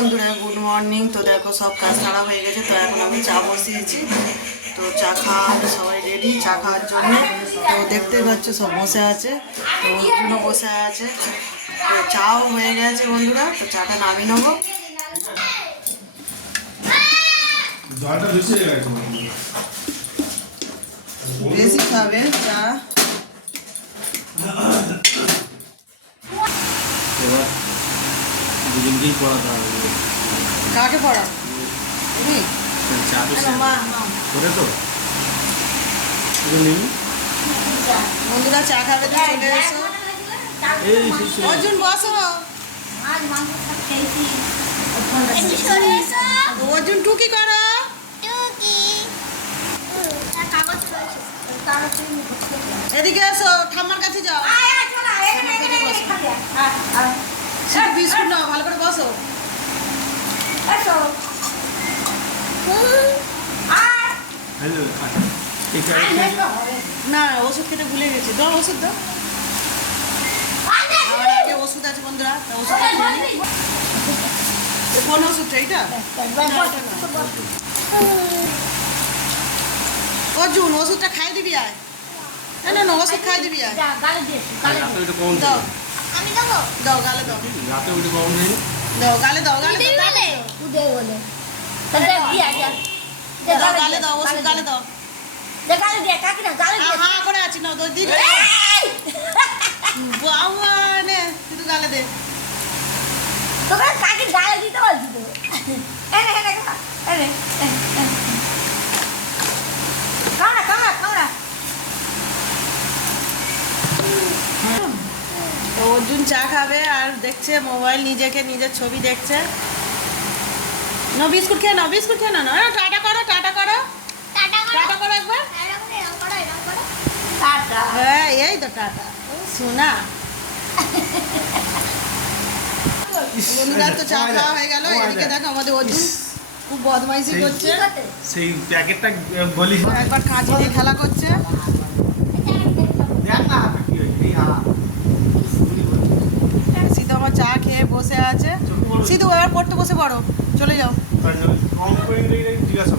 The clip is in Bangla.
বন্ধুরা, গুড মর্নিং। তো দেখো সব কাজ তাড়া হয়ে গেছে, তো এখন আমি চা বসিয়েছি। তো চা খাওয়া সবাই রেডি চা খাওয়ার জন্য। তো দেখতেই পাচ্ছ সব বসে আছে, তো অর্জুনও বসে আছে। তো চাও হয়ে গেছে বন্ধুরা, তো চাটা নামিয়ে নেবো। বেশি খাবে চা। দুজনকেই পড়াতে হবে। কাকে পড়া? করে তো বন্ধুরা চা খাবে তো চলে এসো। অর্জুন বসো। অর্জুন টুকি করো। এদিকে এসো, ঠাম্মার কাছে যাও। বিস্কুট নাও, ভালো করে বসো। না, ওষুধ খেতে ভুলে গেছি। দাও ওষুধ দাও। আমার আগে ওষুধ আছে বন্ধুরা, তা ওষুধটা খেয়ে নিই। কোন ওষুধটা? এইটা? অর্জুন ওষুধটা খাই দিবি আয়। না না, ওষুধ খাই দিবি আয়। দাও দাও, গালে দাও। দাও গালে দাও, গালে দাও, গালে দাও, ওষুধ গালে দাও। হ্যাঁ করে আছি না, দিদি বাবা নে, তুই গালে দে। অর্জুন চা খাবে আর দেখছে মোবাইল, নিজেকে নিজের ছবি দেখছে। না বিস্কুট খেয়ে নাও, বিস্কুট খেয়ে নাও। টাটা করো, টাটা করো, টাটা করো একবার। হ্যাঁ এই তো টাটা। শোনা বন্ধুরা, তো চা খাওয়া হয়ে গেল। এদিকে দেখো আমাদের অর্জুন খুব বদমাইশি করছে। সেই প্যাকেটটা বলি একবার কাঁচি দিয়ে খেলা করছে। সিধু আমার চা খেয়ে বসে আছে। সিধু এবার পড়তে বসে পড়ো, চলে যাও। জিজ্ঞাসা